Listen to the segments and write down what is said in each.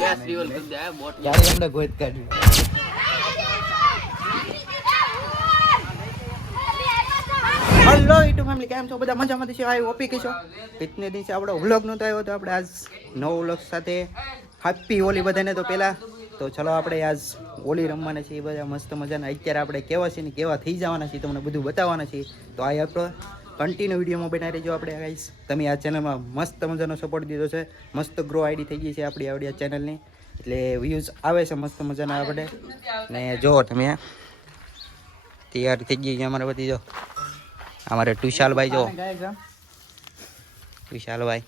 ત્યારે અમને કેમ છો? બધા મજામાં છે. આઈ ઓપી કે છો. પિતને દિવસે આપણો વ્લોગ નહોતો આવ્યો તો આપણે આજ નવો વ્લોગ સાથે હેપી હોલી બધાને તો પહેલા તો ચલો આપણે આજ હોલી રમવાના છીએ, બધા મસ્ત મજાના. અત્યારે આપણે કેવા છીએ ને કેવા થઈ જવાના છીએ, તમને બધું બતાવવાના છીએ. તો આ આપણો કન્ટિન્યુ વિડીયોમાં બનાવી રહેજો આપણે ગાઈસ તમે આ ચેનલમાં મસ્ત મજાનો સપોર્ટ દીધો છે. મસ્ત ગ્રો આઈડી થઈ ગઈ છે આપણી આવડી આ ચેનલની એટલે વ્યૂઝ આવે છે મસ્ત મજાના આપણે. ને જો તમે તૈયાર થઈ ગઈ છે અમારે બધી જો. અમારે ટુશાલભાઈ જો. વિશાલભાઈ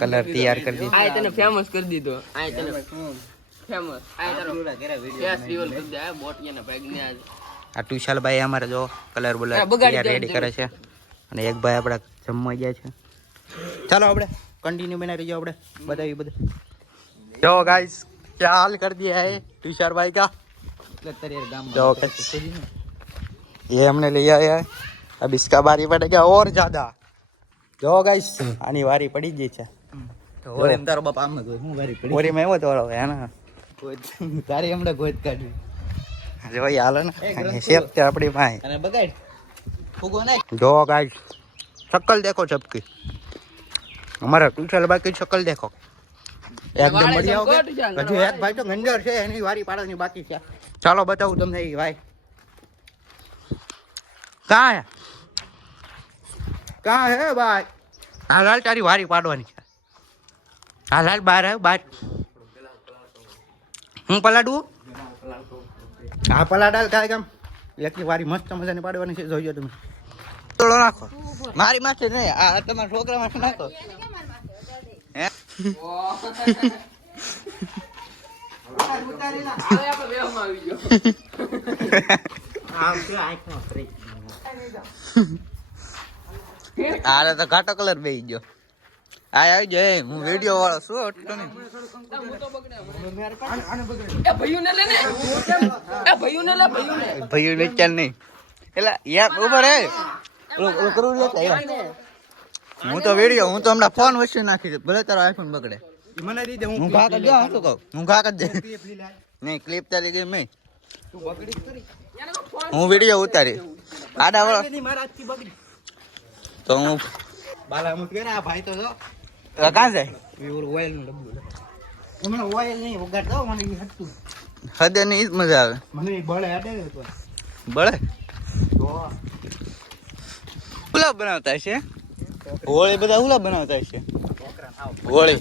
કલર તૈયાર કરી દીધો. આ તને ફેમસ કરી દીધો. આ તને ફેમસ આ રિવલ કરી દે. ટુશાલભાઈ અમારે જો કલર બલર તૈયાર રેડી કરે છે. અને એક ભાઈ આપણા જમવા ગયા છે ચાલો આપણે કન્ટિન્યુ બનાવી રહીજો આપણે બતાવી બધું જો ગાઈસ क्या हाल कर दिया है तुषार भाई का जो ये हमने लिया है अब इसका बारी पड़ेगा और ज्यादा જો ગાઈસ આની વારી પડી ગઈ છે ઓરે તારો બાપ આમ જ હોય હું વારી પડી ઓરી મેં એવો તો હે ને તારે હમણાં ગોત કાઢ્યું જો એ હાલે ને શેપ છે આપણી પાસે અને બગાડ ફૂગો નાખ. જો ગાઈસ શક્કલ દેખો ચપકી અમારા ટુશલ બાકી શક્કલ દેખો. એકદમ હજુ એક ભાઈ તો ગંજર છે એની વારી પાડવાની બાકી છે. ચાલો બતાવું તમને એ ભાઈ. કાં હે કાં હે ભાઈ? હા લાલ તારી વારી પાડવાની છે. હા હાલ બહાર આવ્યો બહાર. હું પલાડું? હા પલાડાલ કાંઈ કામ. એકની વારી મસ્ત મજાની પાડવાની છે જોઈજો તમે. તોડો નાખો મારી માથે નહીં આ તમારા છોકરા માથે નાખો. હે? આરે તો ઘાટો કલર બે ગયો. આ આવી જાય હું વિડિયો વાળો શું અટતો નહીં. ને લે ને. લે નહીં. એટલે યાર ઓલો- ઓલો કરવું હું તો વિડિયો હું તો હમણાં ફોન વચ્ચે નાખી દે ભલે તારો આઈફોન બગડે. મને દીધે હું ઘા કરી દઉં શું કહું? હું ઘા કરી દે. નહીં ક્લિપ તારી ગઈ મેં હું વીડિયો ઉતારી આડા વાળો. તો હું બાલા મુત કરે ભાઈ તો જો. કાં છે? ઓઇલનું ડબ્બુ. હમણાં ઓઇલ નહીં વગાડતો મને એ હટતું. હદે ની જ મજા આવે. મને બળે હદે તો. બળે? તો ઉલા બનાવતા છે હોળી બધા હુલા બનાવતા છે હોળી.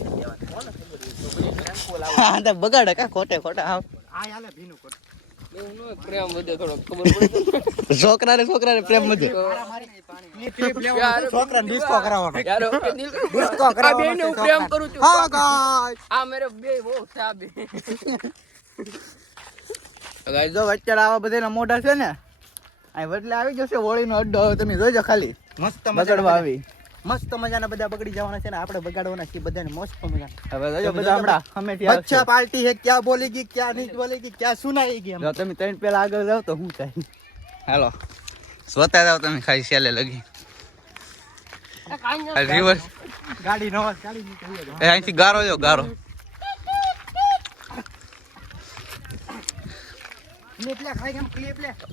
હા તો બગાડે કા ખોટે ખોટા આવ છોકરા હાલે ભીનું કર એવું ન પ્રેમ વધે થોડો ખબર પડે છોકરાને છોકરાને પ્રેમ મજે યાર, છોકરાને. ડિસ્કો કરાવવાનો ડિસ્કો પ્રેમ કરું છું. હા ગાય આ મેરે બે વો સાબે ગાય જો અત્યારે આવા બધાના મોઢા છે ને આ બદલે આવી જશે હોળીનો અડ્ડો. હવે તમે જોજો ખાલી. મસ્ત બગડવા આવી. મસ્ત મજાના બધા બગડી જવાના છે ને આપણે બગાડવાના છે બધાને મસ્ત મજા હવે જોજો બધા હમણાં અમેથી અચ્છા પાર્ટી હે ક્યાં બોલેગી ક્યાં નહીં બોલેગી ક્યાં સુનાએગી જો તમે ત્રણ પેલા આગળ જાવ તો હું થાય. હાલો. સ્વતા જાવ તમે ખાલી સેલે લગી. રિવર્સ ગાડી નો ગાડી એ અહીંથી ગારો જો ગારો.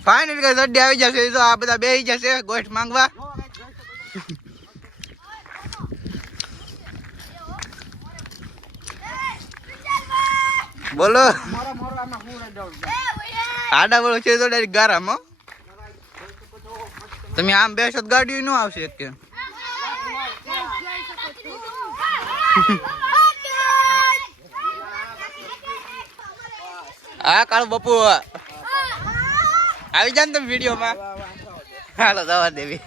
ફાઇનલ કે સડ્ડી આવી જશે તો આ બધા બેહી જશે ગોઠ માંગવા. બોલો. મારો મારો આમાં હું રડઉં આડા બોલો છે તો ડાયરેક્ટ ગારામાં તમે આમ બેસો તો ગાડી નો આવશે કે. હા કાળો બપુ આવી જાય ને તમે વિડીયોમાં. હાલો દવા દેવી.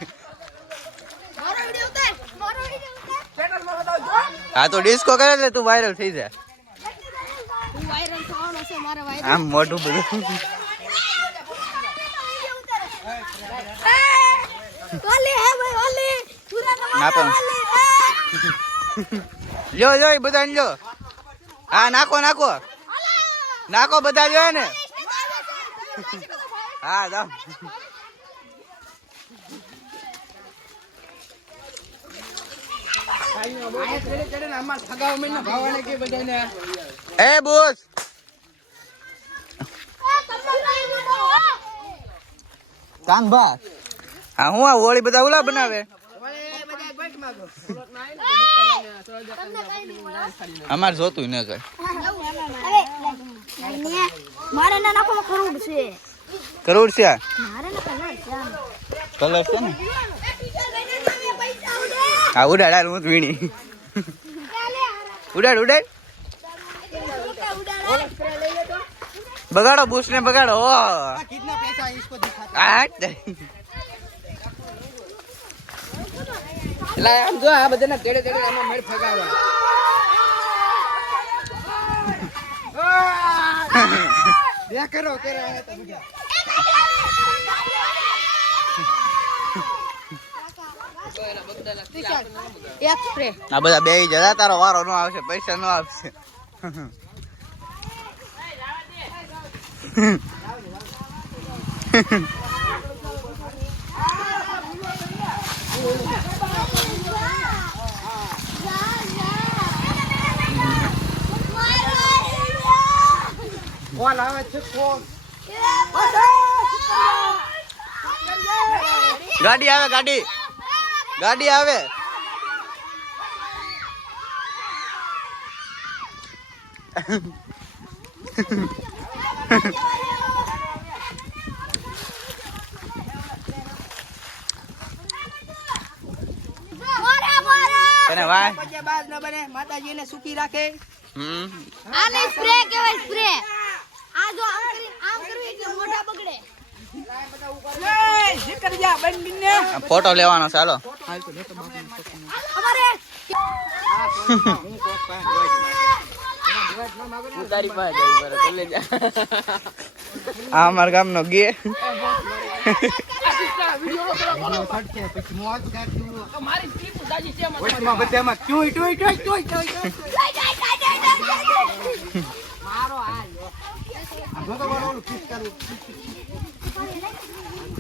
હા તો ડિસ્કો કરે એટલે તું વાયરલ થઈ જાય. આમ મોઢું બધું. ના પણ. બધા જો હા નાખો નાખો. નાખો બધા જો ને હા જાઓ આયા ચડે ચડે ને અમાર સગાઓ મેં ભાવાને કે બધાને એ બોસ. કાનભા હા હું આ હોળી બધા ઓલા બનાવે? અમારે જોતું ને કઈ મારે ના નાખો કરોડ છે. કરોડ છે આ? મારે ના કલર છે. આમ. કલર છે ને? હા ઉડાડ હાલ હું વીણી. ઉડાડ ઉડાડ. બગાડો બુશ ને બગાડો કિતના પૈસા આમ જો આ બધાના તેડે તેડે આમાં મેળ ફગાવા. કરો આ બધા બે જતા તારો વારો નો આવશે, પૈસા નો આવશે. કોણ આવે છે ગાડી આવે, ગાડી. ગાડી આવે. વાય? પછી બાદ ન બને માતાજીને સુખી રાખે. હમ. આને સ્પ્રે કહેવાય સ્પ્રે આ જો આમ કરી આમ કરવું એટલે મોઢા બગડે. ફોટો લેવાનો ચાલો અમારે હું તારી પાસે જઈ બરો જા આ અમારા ગે પછી મોજ કાઢ્યું મારી સ્લીપ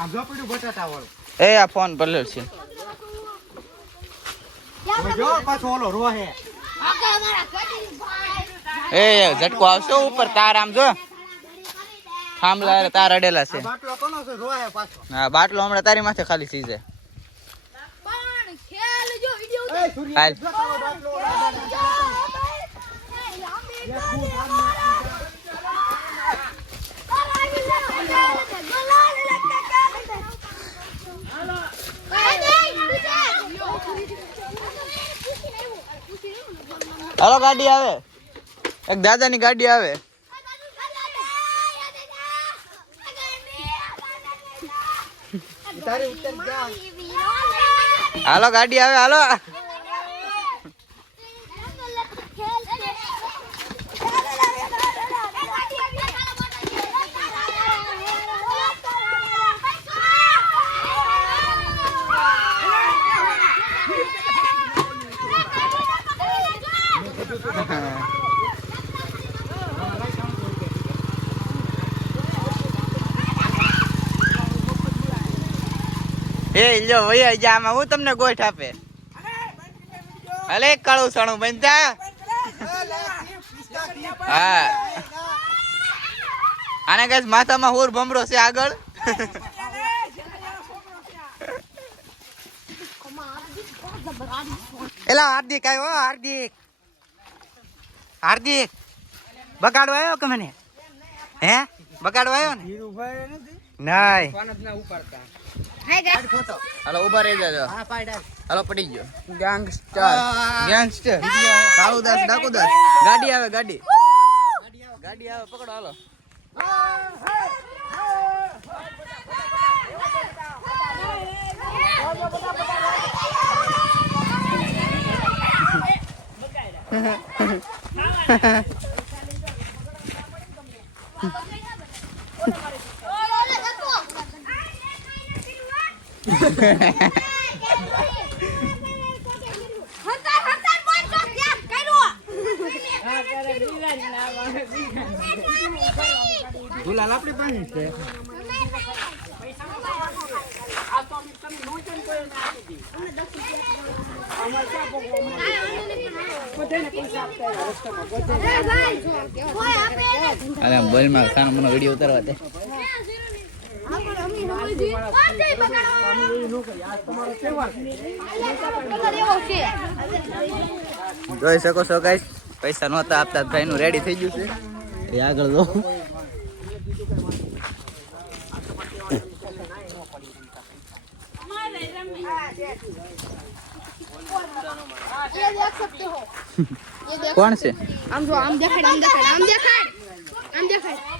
આ જો પડ્યું બટાટા વાળું એ આ ફોન ભલે છે જો પાછો ઓલો ભાઈ એ ઝટકો આવશે ઉપર તાર આમ જો થાંભલા તાર અડેલા છે આ બાટલો કોનો છે રોહે પાછો હા બાટલો હમણાં તારી માથે ખાલી થઈ જાય પણ ખેલ જો વિડિયો એ સૂર્ય હાલ. હાલો ગાડી આવે. એક દાદાની ગાડી આવે. હાલો ગાડી આવે હાલો. જો વૈયા જા આમાં હું તમને ગોઠ આપે. અલે કળું સણું બનતા. હા. આને કઈ માથામાં હુર ભમરો છે આગળ. એલા હાર્દિક આવ્યો હાર્દિક. હાર્દિક બગાડો આવ્યો કે મને? હે? બગાડો આવ્યો ને? ધીરુભાઈ નહીં. ઉપાડતા. Halo Uber aja jo. Halo pedi jo. Gangster. Ah. Gangster. Kalau das, daku udah Gadi ya, gadi. Gadi ya, gadi ya. Pakai. Ha ha ha. ગુલાલ આપણી પાસે છે અરે કાનો મને વીડિયો ઉતારવા દે આપણે અમી સમજી કોણ છે બગાડવા કલર એવો છે જોઈ શકો છો ગાઈસ પૈસા નહોતા આપતા ભાઈ નું રેડી થઈ ગયું છે. એ આગળ જો. કોણ છે? આમ જો, આમ દેખાડ આમ દેખાડ આમ દેખાડ આમ દેખાડ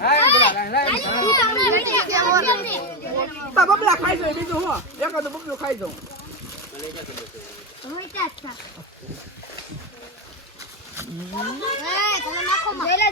है બબલા ખાઈ જાય બીજું હું એકાદું બબલું ખાઈ જાઉં અલે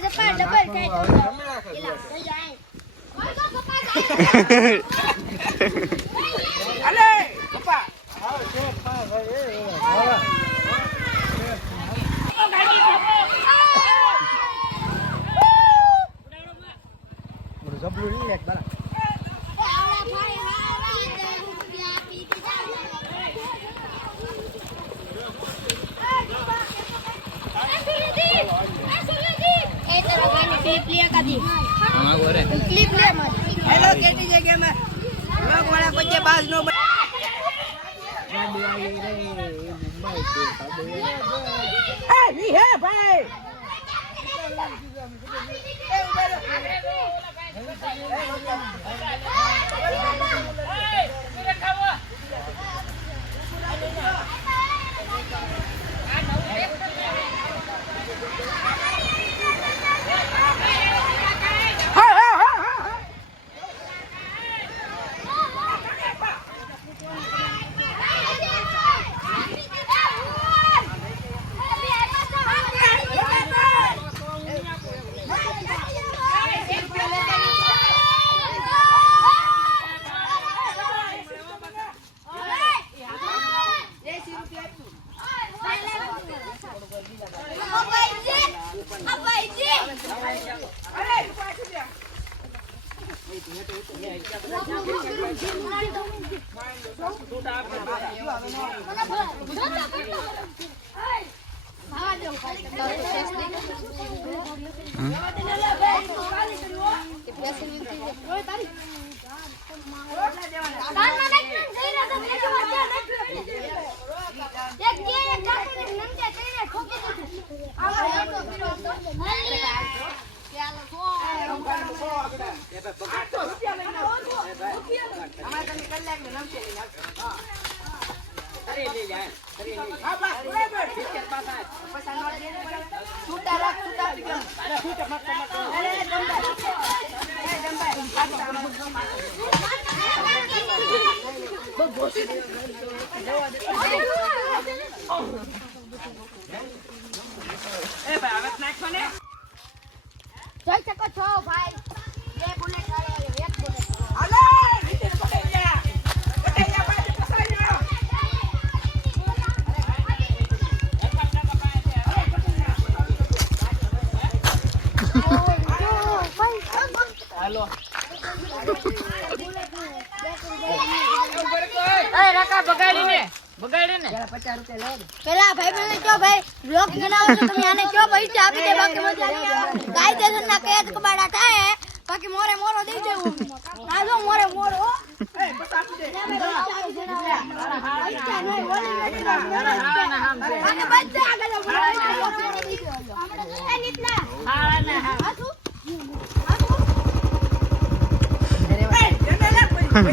જોઈ શકો છો ભાઈ. પેલા ભાઈ બહેનો કયો ભાઈ બ્લોગ બનાવો છો તમે આને કયો પૈસા આપી દે બાકી મજા કાયદેસર ના કેદ કબાડા થાય બાકી મોરે મોરો દઈ દેવું. આ જો મોરે મોરો. એ બસ આપી દે પૈસા નહીં, ઓલી વેચવા મેળે જ છે. અને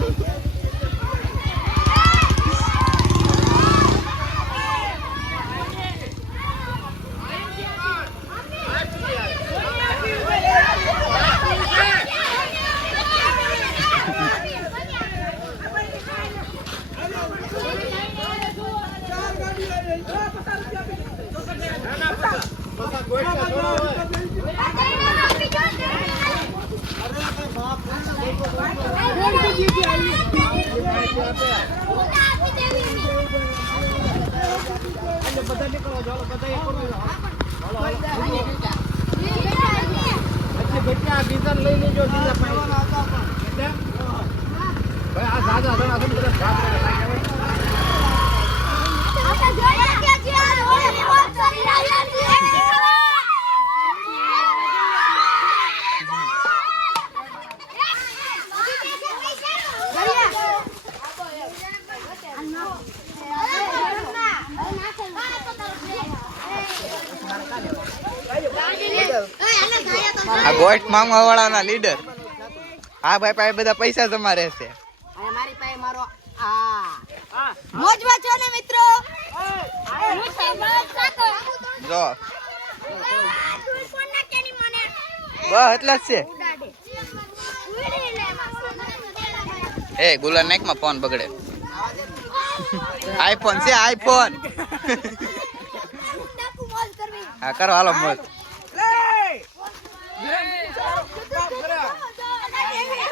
આપણે જોઈએ કે જે આ ગોઠ મામા વાળાના લીડર હા ભાઈ પાસે બધા પૈસા જમા રહેશે મારી પાસે મારો આ. મોજમાં છો ને મિત્રો. જો. બસ એટલા જ છે. એ ગુલા નાઈકમાં ફોન બગડે. આઈફોન છે આઈફોન. હા કરો હાલો મોજ.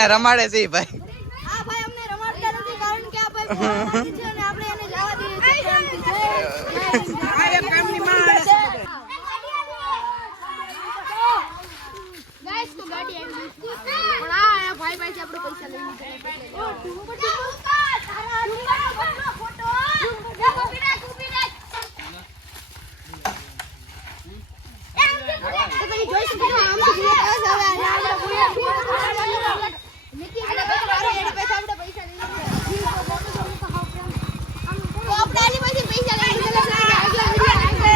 આમથી રમાડે છે ભાઈ. જોઈ શકો છો, આમથી ઘૂરે આવે છે. હવે આ આપણે ઘૂરે, ઘૂરે, ઘૂરે. નિકી ઘૂરે, ઘૂરે, એને પૈસા આપણે પૈસા લઈ લીધા. તો આપણે આની પાસેથી પૈસા લઈ લીધા. આગલા વીડિયો આગળ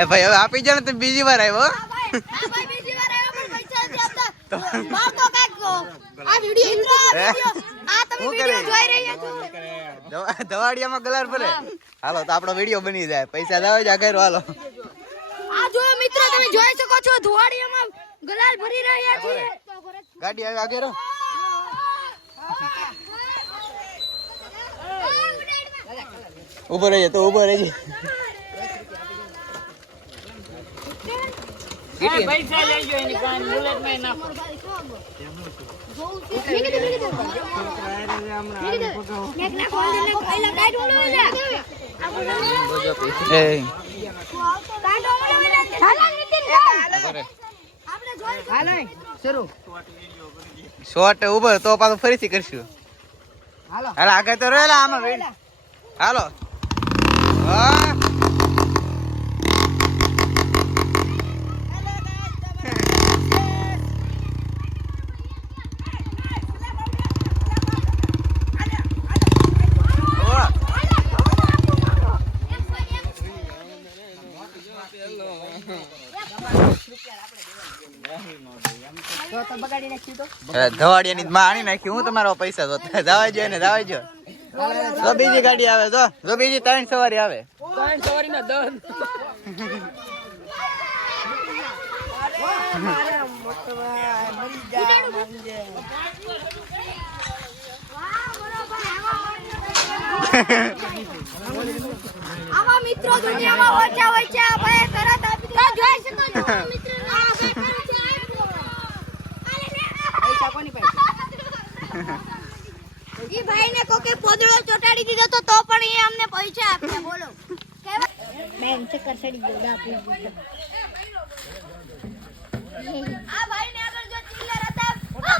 એ ભાઈ હવે આપી જાણે તો બીજી વાર આવ્યો દવાડિયામાં કલર ભરે હાલો તો આપણો વીડિયો બની જાય. પૈસા દાવ જ આગળ હાલો. આ જોયો મિત્રો તમે જોઈ શકો છો ધુવાડીયામાં ગલાલ ભરી રહ્યા છીએ. ગાડી આવી આગળ ઊભો રહીએ તો ઊભો રહીએ પૈસા લઈ ગયો એની પાસે બુલેટમાં નાખો. એ કાઢો હાલે શરૂ શોર્ટ ઊભો તો પાછું ફરીથી કરશું. હાલો. હાલ આગળ તો રહેલા આમાં હાલો. હા ઓહ. તો તો બગાડી નાખ્યું તો અરે ધવાડિયાની માં આણી નાખી. હું તમારો પૈસા તો જવા જો ને જવા જો જો બીજી ગાડી આવે તો જો બીજી ત્રણ સવારી આવે. ત્રણ આમાં મિત્રો દુનિયામાં ઓછા ઓછા ભાઈ તરત આપી દે. જોઈ શકો મિત્રો છે પૈસા કોની પાસે? ઈ ભાઈને કોકે પોદળો ચોટાડી દીધો તો તો પણ એ અમને પૈસા આપ્યા બોલો. બેન ચક્કર સડી ગયો દાપી આ ભાઈને આગળ જો ચીલર હતા. ઓ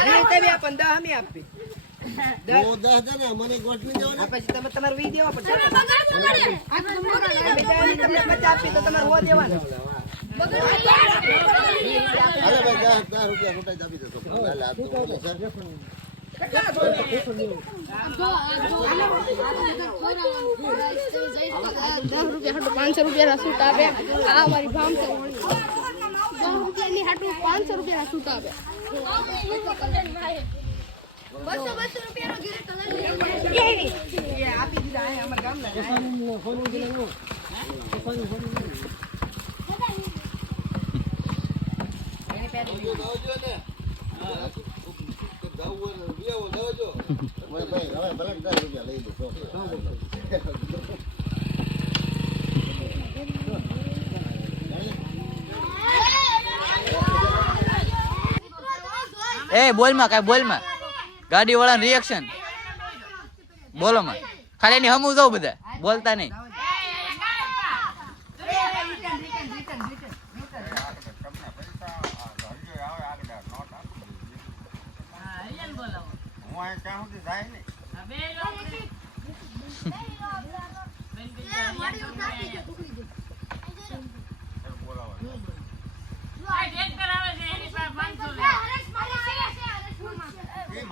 અરે તે. બી આપણ દહ અમે આપી. અમે પાંચસો રૂપિયા સૂટ આપે. આ મારી ભામ દસ રૂપિયાની હાટું પાંચસો રૂપિયા સૂટ આપે બસો બસો રૂપિયાનો ગીરે કલર એ બોલમાં કાંઈ બોલમાં? ગાડી વાળાનું રિએક્શન બોલો માં ખાલી એની હમું જાવ બધા. બોલતા નહીં.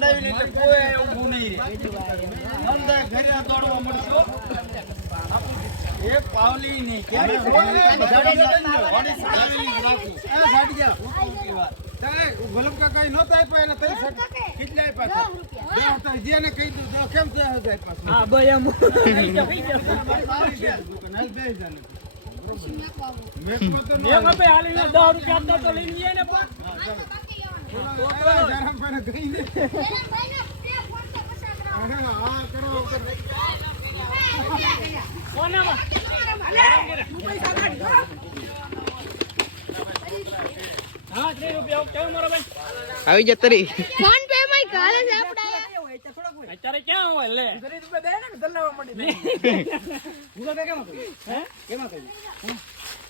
ઘોડી ચડાવી એટલે કોઈ ઊભું નહીં રહે. ઘરે દોડવા મળશો. એક પાવલી નહીં. કેમ ઘોડી ચડાવેલી જ રાખું. એ સાડી જા. ગોલમ કાકા નહોતા આપ્યા એને તઈ કેટલા આપ્યા? બે હતા. જેને કહી દીધું, કેમ તે આપ્યા? હા એમ. બે હજાર ન એક આપે હાલીને દસ રૂપિયા તો લઈને જઈએ ને પણ. હા આવી જા તરી. ફોન પે માં કાલે છે આપણે અત્યારે ક્યાં હોય લે? ત્રીસ રૂપિયા દે ને દલ્લાવા મળી હે? કેમાં કહ્યું એટલે બે પાણી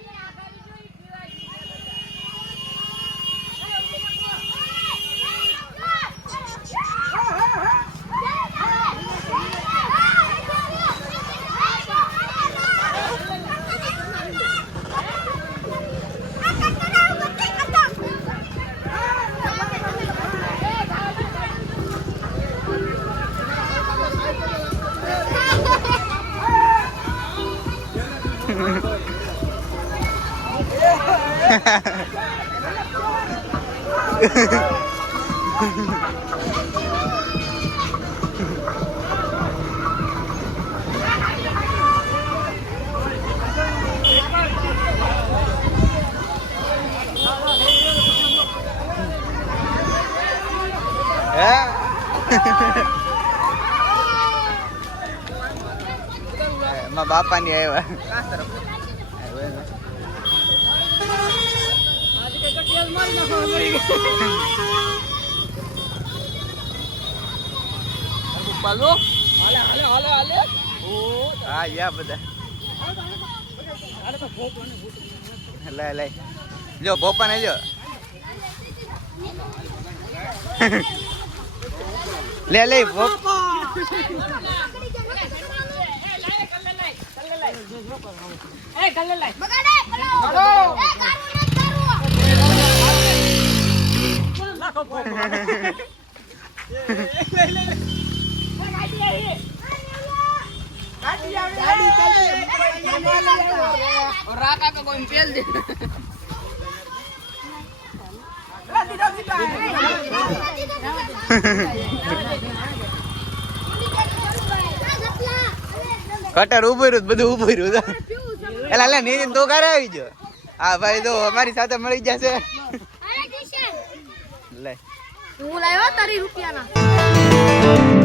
જોઈ બાપા ની આવ્યા મારા બાપાની આવ્યા હાલે હાલે હાલે હાલે. ઓ હા યા બધા. લે લે. જો ભોપાને જો લે લે ભોપ બગાડે એ કારું ને રાકા કા કોઈ પેલ કટર ઉભું રહ્યું બધું ઉભર્યું રહ્યું. એલા લે નીતિન તો ઘરે આવી જો હા ભાઈ તો અમારી સાથે મળી જશે લે. હું લાવ્યો તારી રૂપિયાના.